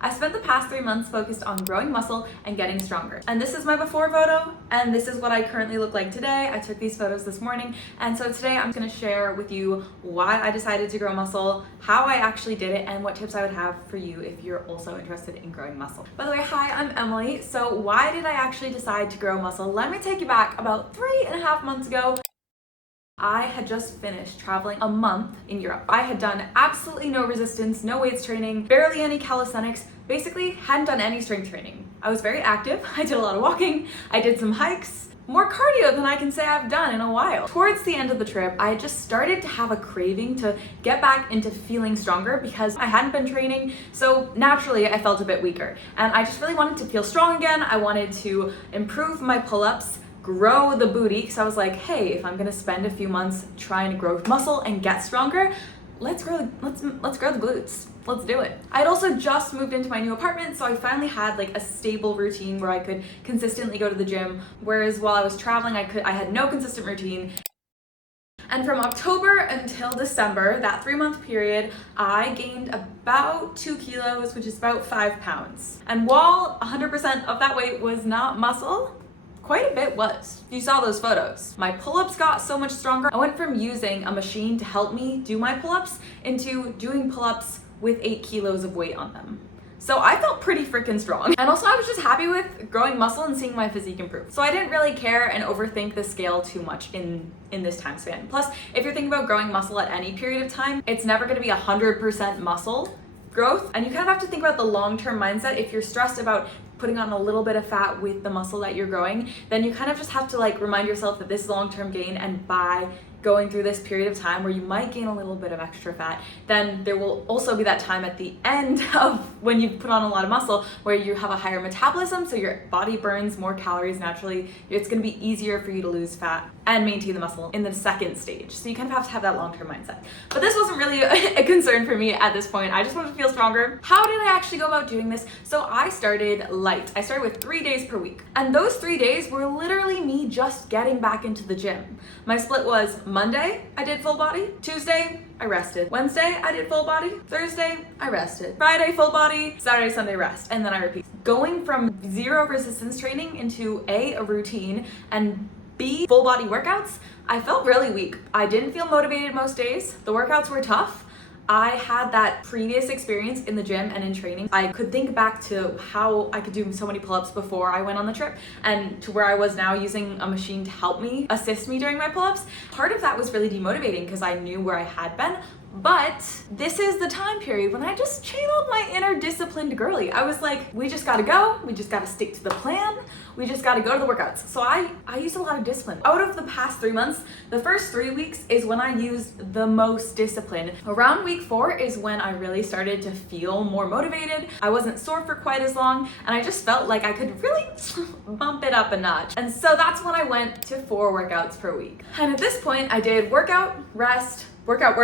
I spent the past 3 months focused on growing muscle and getting stronger. And this is my before photo, and this is what I currently look like today. I took these photos this morning, and so today I'm gonna share with you why I decided to grow muscle, how I actually did it, and what tips I would have for you if you're also interested in growing muscle. By the way, hi, I'm Emily. So why did I actually decide to grow muscle? Let me take you back about 3.5 months ago. I had just finished traveling a month in Europe. I had done absolutely no resistance, no weights training, barely any calisthenics, basically hadn't done any strength training. I was very active. I did a lot of walking. I did some hikes, more cardio than I can say I've done in a while. Towards the end of the trip, I just started to have a craving to get back into feeling stronger because I hadn't been training, so naturally I felt a bit weaker. And I just really wanted to feel strong again. I wanted to improve my pull-ups, grow the booty, because I was like, hey, if I'm gonna spend a few months trying to grow muscle and get stronger, let's grow the glutes. Let's do it. I'd also just moved into my new apartment, so I finally had like a stable routine where I could consistently go to the gym, whereas while I was traveling, I had no consistent routine. And from October until December, that 3-month period, I gained about 2 kilos, which is about 5 pounds. And while 100% of that weight was not muscle, quite a bit was. You saw those photos. My pull-ups got so much stronger. I went from using a machine to help me do my pull-ups into doing pull-ups with 8 kilos of weight on them. So I felt pretty freaking strong. And also I was just happy with growing muscle and seeing my physique improve. So I didn't really care and overthink the scale too much in this time span. Plus, if you're thinking about growing muscle at any period of time, it's never gonna be 100% muscle growth. And you kind of have to think about the long-term mindset. If you're stressed about putting on a little bit of fat with the muscle that you're growing, then you kind of just have to like remind yourself that this is long-term gain, and by going through this period of time where you might gain a little bit of extra fat, then there will also be that time at the end of when you put on a lot of muscle where you have a higher metabolism, so your body burns more calories naturally. It's gonna be easier for you to lose fat and maintain the muscle in the second stage. So you kind of have to have that long-term mindset. But this wasn't really a concern for me at this point. I just wanted to feel stronger. How did I actually go about doing this? So I started light. I started with 3 days per week. And those 3 days were literally me just getting back into the gym. My split was Monday, I did full body. Tuesday, I rested. Wednesday, I did full body. Thursday, I rested. Friday, full body. Saturday, Sunday, rest. And then I repeat. Going from 0 resistance training into a routine and B, full body workouts, I felt really weak. I didn't feel motivated most days. The workouts were tough. I had that previous experience in the gym and in training. I could think back to how I could do so many pull-ups before I went on the trip, and to where I was now using a machine to help me, assist me during my pull-ups. Part of that was really demotivating because I knew where I had been. But this is the time period when I just channeled my inner disciplined girly. I was like, we just gotta go. We just gotta stick to the plan. We just gotta go to the workouts. So I used a lot of discipline. Out of the past 3 months, the first 3 weeks is when I used the most discipline. Around week 4 is when I really started to feel more motivated. I wasn't sore for quite as long, and I just felt like I could really bump it up a notch. And so that's when I went to 4 workouts per week. And at this point, I did workout, rest, workout,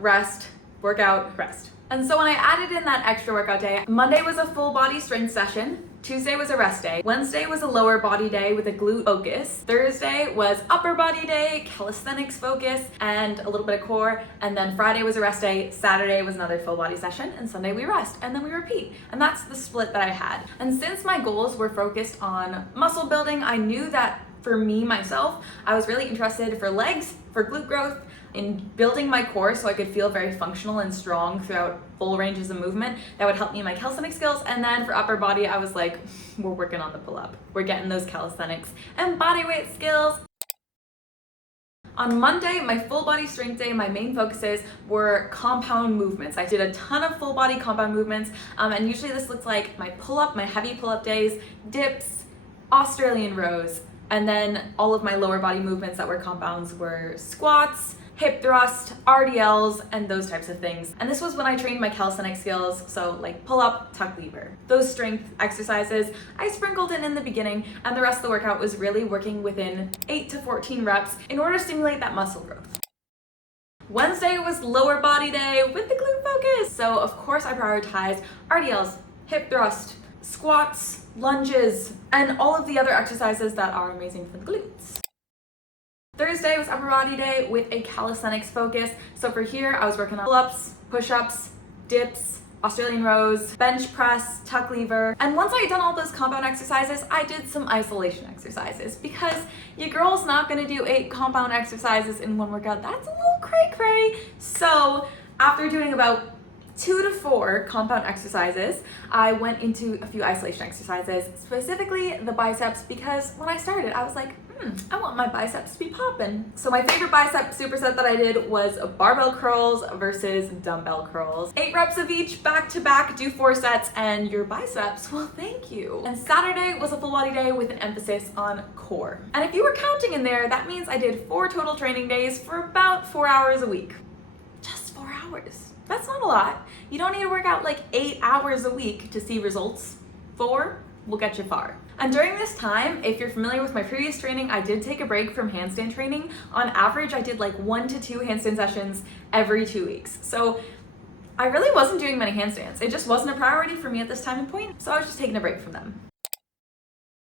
rest, workout, rest. And so when I added in that extra workout day, Monday was a full body strength session. Tuesday was a rest day. Wednesday was a lower body day with a glute focus. Thursday was upper body day, calisthenics focus, and a little bit of core. And then Friday was a rest day. Saturday was another full body session. And Sunday we rest. And then we repeat. And that's the split that I had. And since my goals were focused on muscle building, I knew that for me, myself, I was really interested for legs, for glute growth, in building my core so I could feel very functional and strong throughout full ranges of movement. That would help me in my calisthenics skills. And then for upper body, I was like, we're working on the pull-up. We're getting those calisthenics and bodyweight skills. On Monday, my full body strength day, my main focuses were compound movements. I did a ton of full body compound movements, and usually this looks like my pull-up, my heavy pull-up days, dips, Australian rows, and then all of my lower body movements that were compounds were squats, hip thrust, RDLs, and those types of things. And this was when I trained my calisthenics skills, so like pull up, tuck lever. Those strength exercises I sprinkled in the beginning, and the rest of the workout was really working within 8 to 14 reps in order to stimulate that muscle growth. Wednesday was lower body day with the glute focus. So of course I prioritized RDLs, hip thrust, squats, lunges, and all of the other exercises that are amazing for the glutes. Thursday was upper body day with a calisthenics focus. So for here, I was working on pull-ups, push-ups, dips, Australian rows, bench press, tuck lever. And once I had done all those compound exercises, I did some isolation exercises because your girl's not gonna do 8 compound exercises in one workout. That's a little cray-cray. So after doing about 2 to 4 compound exercises, I went into a few isolation exercises, specifically the biceps, because when I started, I was like, I want my biceps to be popping. So my favorite bicep superset that I did was barbell curls versus dumbbell curls. 8 reps of each, back to back, do 4 sets, and your biceps will thank you. And Saturday was a full body day with an emphasis on core. And if you were counting in there, that means I did 4 total training days for about 4 hours a week. Just 4 hours. That's not a lot. You don't need to work out like 8 hours a week to see results. 4 will get you far. And during this time, if you're familiar with my previous training, I did take a break from handstand training. On average, I did like 1 to 2 handstand sessions every 2 weeks. So I really wasn't doing many handstands. It just wasn't a priority for me at this time and point, so I was just taking a break from them.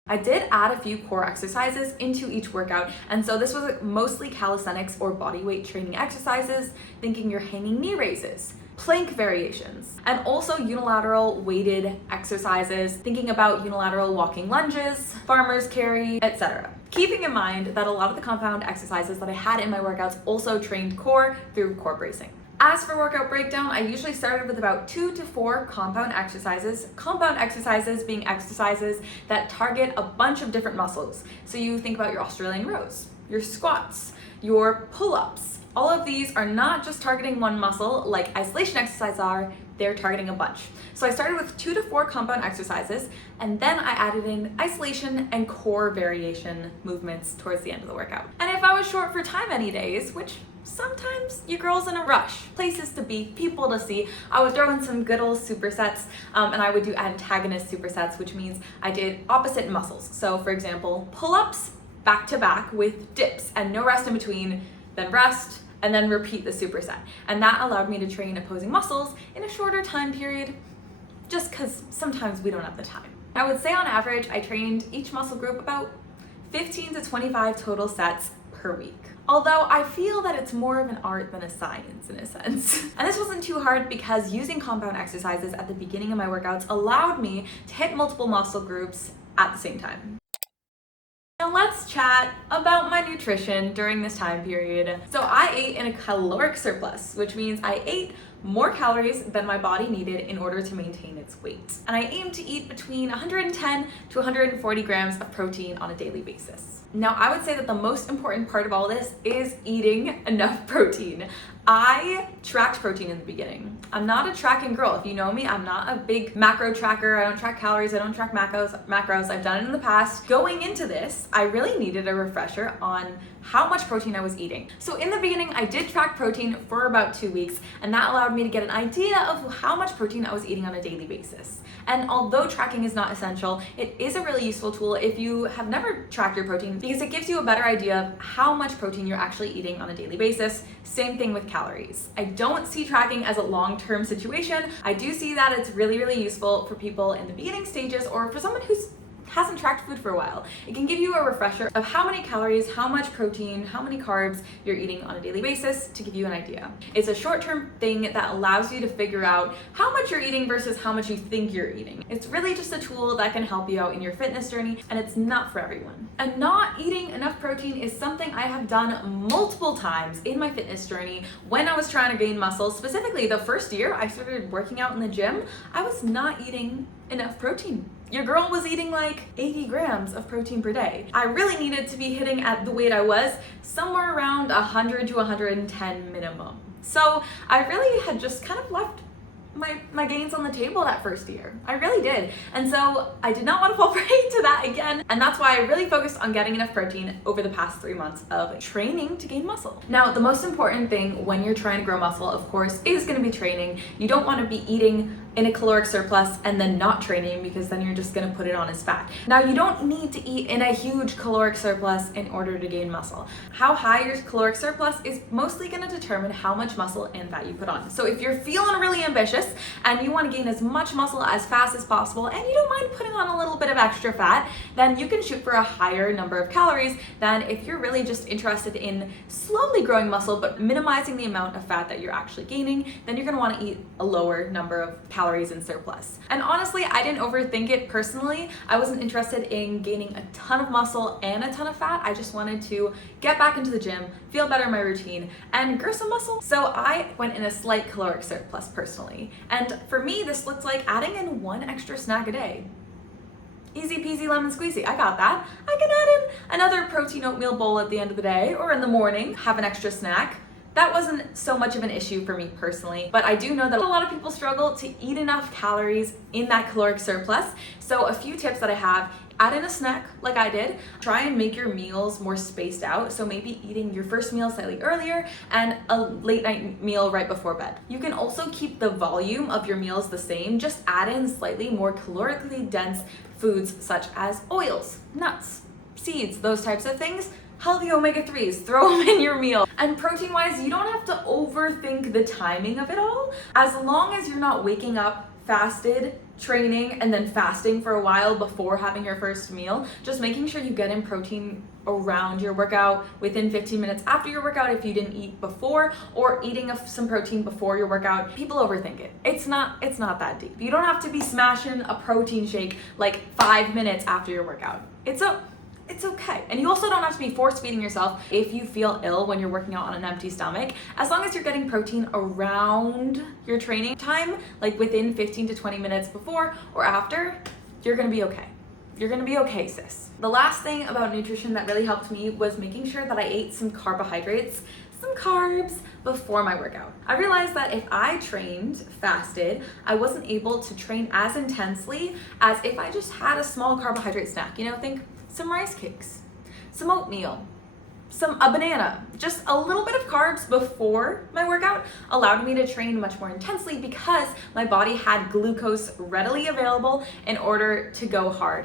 I did add a few core exercises into each workout, and so this was mostly calisthenics or bodyweight training exercises, thinking your hanging knee raises, plank variations, and also unilateral weighted exercises, thinking about unilateral walking lunges, farmer's carry, etc. Keeping in mind that a lot of the compound exercises that I had in my workouts also trained core through core bracing. As for workout breakdown, I usually started with about 2 to 4 compound exercises. Compound exercises being exercises that target a bunch of different muscles. So you think about your Australian rows, your squats, your pull-ups. All of these are not just targeting one muscle like isolation exercises are, they're targeting a bunch. So I started with 2 to 4 compound exercises, and then I added in isolation and core variation movements towards the end of the workout. And if I was short for time any days, which sometimes your girl's in a rush, places to be, people to see, I would throw in some good old supersets, and I would do antagonist supersets, which means I did opposite muscles. So for example, pull-ups back to back with dips and no rest in between, then rest, and then repeat the superset. And that allowed me to train opposing muscles in a shorter time period, just because sometimes we don't have the time. I would say on average, I trained each muscle group about 15 to 25 total sets per week. Although I feel that it's more of an art than a science in a sense. And this wasn't too hard because using compound exercises at the beginning of my workouts allowed me to hit multiple muscle groups at the same time. Now let's chat about my nutrition during this time period. So I ate in a caloric surplus, which means I ate more calories than my body needed in order to maintain its weight. And I aim to eat between 110 to 140 grams of protein on a daily basis. Now, I would say that the most important part of all this is eating enough protein. I tracked protein in the beginning. I'm not a tracking girl. If you know me, I'm not a big macro tracker. I don't track calories. I don't track macros. I've done it in the past. Going into this, I really needed a refresher on how much protein I was eating. So in the beginning, I did track protein for about 2 weeks, and that allowed me to get an idea of how much protein I was eating on a daily basis. And although tracking is not essential, it is a really useful tool if you have never tracked your protein because it gives you a better idea of how much protein you're actually eating on a daily basis. Same thing with calories. I don't see tracking as a long-term situation. I do see that it's really, really useful for people in the beginning stages or for someone who hasn't tracked food for a while. It can give you a refresher of how many calories, how much protein, how many carbs you're eating on a daily basis to give you an idea. It's a short-term thing that allows you to figure out how much you're eating versus how much you think you're eating. It's really just a tool that can help you out in your fitness journey, and it's not for everyone. And not eating enough protein is something I have done multiple times in my fitness journey when I was trying to gain muscle. Specifically, the first year I started working out in the gym, I was not eating enough protein. Your girl was eating like 80 grams of protein per day. I really needed to be hitting at the weight I was, somewhere around 100 to 110 minimum. So I really had just kind of left my gains on the table that first year. I really did. And so I did not want to fall prey to that again. And that's why I really focused on getting enough protein over the past 3 months of training to gain muscle. Now, the most important thing when you're trying to grow muscle, of course, is going to be training. You don't want to be eating in a caloric surplus and then not training because then you're just going to put it on as fat. Now, you don't need to eat in a huge caloric surplus in order to gain muscle. How high your caloric surplus is mostly going to determine how much muscle and fat you put on. So if you're feeling really ambitious and you want to gain as much muscle as fast as possible and you don't mind putting on a little bit of extra fat, then you can shoot for a higher number of calories than if you're really just interested in slowly growing muscle but minimizing the amount of fat that you're actually gaining. Then you're going to want to eat a lower number of calories calories in surplus. And honestly, I didn't overthink it personally. I wasn't interested in gaining a ton of muscle and a ton of fat. I just wanted to get back into the gym, feel better in my routine, and grow some muscle. So I went in a slight caloric surplus personally. And for me, this looked like adding in one extra snack a day. Easy peasy lemon squeezy, I got that. I can add in another protein oatmeal bowl at the end of the day or in the morning, have an extra snack. That wasn't so much of an issue for me personally, but I do know that a lot of people struggle to eat enough calories in that caloric surplus. So a few tips that I have: add in a snack like I did. Try and make your meals more spaced out. So maybe eating your first meal slightly earlier and a late night meal right before bed. You can also keep the volume of your meals the same, just add in slightly more calorically dense foods such as oils, nuts, seeds, those types of things. Healthy omega-3s, throw them in your meal. And protein-wise, you don't have to overthink the timing of it all. As long as you're not waking up fasted, training, and then fasting for a while before having your first meal, just making sure you get in protein around your workout, within 15 minutes after your workout if you didn't eat before, or eating some protein before your workout. People overthink it. It's not that deep. You don't have to be smashing a protein shake like 5 minutes after your workout. It's okay. And you also don't have to be force feeding yourself if you feel ill when you're working out on an empty stomach. As long as you're getting protein around your training time, like within 15 to 20 minutes before or after, you're gonna be okay. You're gonna be okay, sis. The last thing about nutrition that really helped me was making sure that I ate some carbohydrates, some carbs before my workout. I realized that if I trained fasted, I wasn't able to train as intensely as if I just had a small carbohydrate snack. You know, think some rice cakes, some oatmeal, a banana. Just a little bit of carbs before my workout allowed me to train much more intensely because my body had glucose readily available in order to go hard.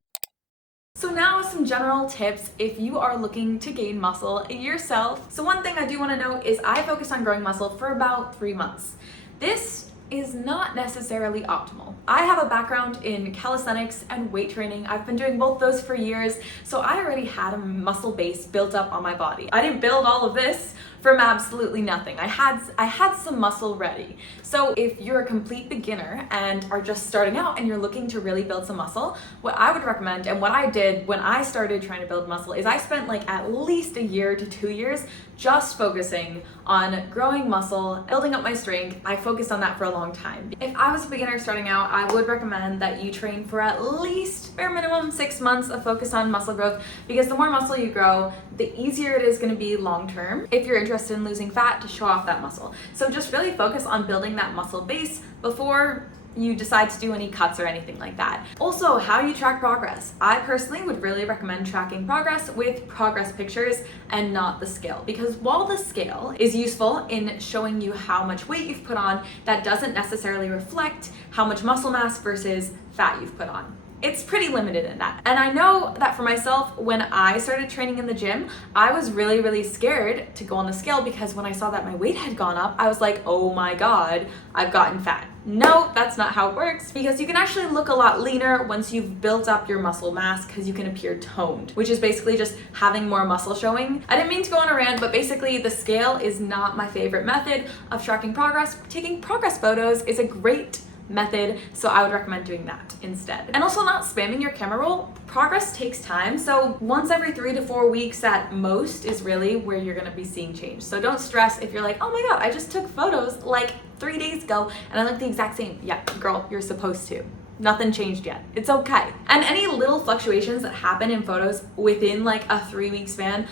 So now some general tips if you are looking to gain muscle yourself. So one thing I do want to note is I focused on growing muscle for about 3 months. This is not necessarily optimal. I have a background in calisthenics and weight training. I've been doing both those for years, so I already had a muscle base built up on my body. I didn't build all of this from absolutely nothing. I had some muscle ready. So if you're a complete beginner and are just starting out and you're looking to really build some muscle, what I would recommend and what I did when I started trying to build muscle is I spent like at least a year to 2 years just focusing on growing muscle, building up my strength. I focused on that for a long time. If I was a beginner starting out, I would recommend that you train for at least bare minimum 6 months of focus on muscle growth, because the more muscle you grow, the easier it is going to be long term if you're interested in losing fat to show off that muscle. So just really focus on building that muscle base before you decide to do any cuts or anything like that. Also, how you track progress. I personally would really recommend tracking progress with progress pictures and not the scale, because while the scale is useful in showing you how much weight you've put on, that doesn't necessarily reflect how much muscle mass versus fat you've put on. It's pretty limited in that. And I know that for myself, when I started training in the gym, I was really scared to go on the scale, because when I saw that my weight had gone up, I was like, oh my God, I've gotten fat. No, that's not how it works, because you can actually look a lot leaner once you've built up your muscle mass, because you can appear toned, which is basically just having more muscle showing. I didn't mean to go on a rant, but basically the scale is not my favorite method of tracking progress. Taking progress photos is a great method, so I would recommend doing that instead. And also not spamming your camera roll. Progress takes time, so once every 3 to 4 weeks at most is really where you're gonna be seeing change. So don't stress if you're like, oh my God, I just took photos like 3 days ago and I look the exact same. Yeah, girl, you're supposed to. Nothing changed yet. It's okay. And any little fluctuations that happen in photos within like a 3-week span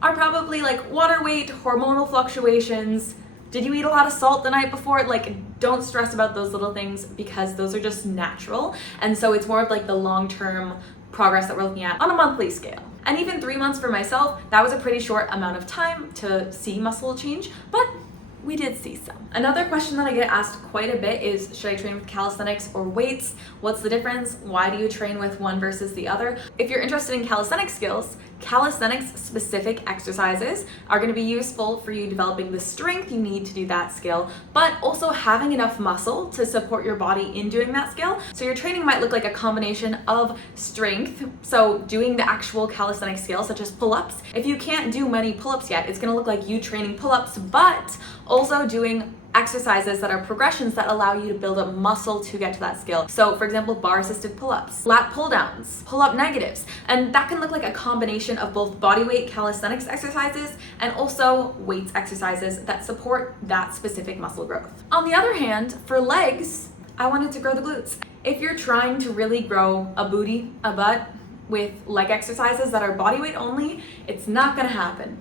are probably like water weight, hormonal fluctuations. Did you eat a lot of salt the night before? Like, don't stress about those little things, because those are just natural. And so it's more of like the long-term progress that we're looking at on a monthly scale. And even 3 months for myself, that was a pretty short amount of time to see muscle change, but we did see some. Another question that I get asked quite a bit is, should I train with calisthenics or weights? What's the difference? Why do you train with one versus the other? If you're interested in calisthenic skills, calisthenics specific exercises are going to be useful for you developing the strength you need to do that skill, but also having enough muscle to support your body in doing that skill. So your training might look like a combination of strength, so doing the actual calisthenic skills such as pull-ups. If you can't do many pull-ups yet, it's going to look like you training pull-ups, but also doing exercises that are progressions that allow you to build up muscle to get to that skill. So for example, bar assisted pull-ups, lat pull downs, pull-up negatives. And that can look like a combination of both bodyweight calisthenics exercises and also weights exercises that support that specific muscle growth. On the other hand, for legs, I wanted to grow the glutes. If you're trying to really grow a booty, a butt with leg exercises that are bodyweight only, it's not gonna happen.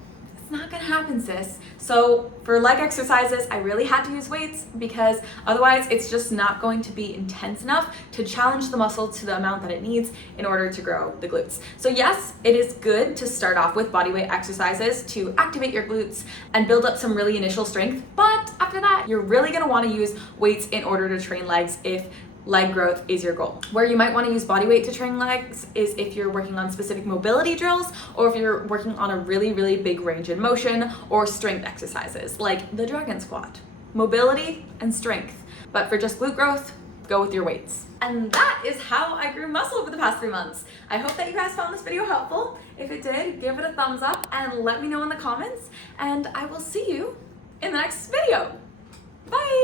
Not gonna happen, sis. So for leg exercises, I really had to use weights because otherwise it's just not going to be intense enough to challenge the muscle to the amount that it needs in order to grow the glutes. So yes, it is good to start off with bodyweight exercises to activate your glutes and build up some really initial strength, but after that, you're really gonna wanna use weights in order to train legs if leg growth is your goal. Where you might want to use body weight to train legs is if you're working on specific mobility drills or if you're working on a really big range in motion or strength exercises like the dragon squat. Mobility and strength. But for just glute growth, go with your weights. And that is how I grew muscle over the past 3 months. I hope that you guys found this video helpful. If it did, give it a thumbs up and let me know in the comments, and I will see you in the next video. Bye!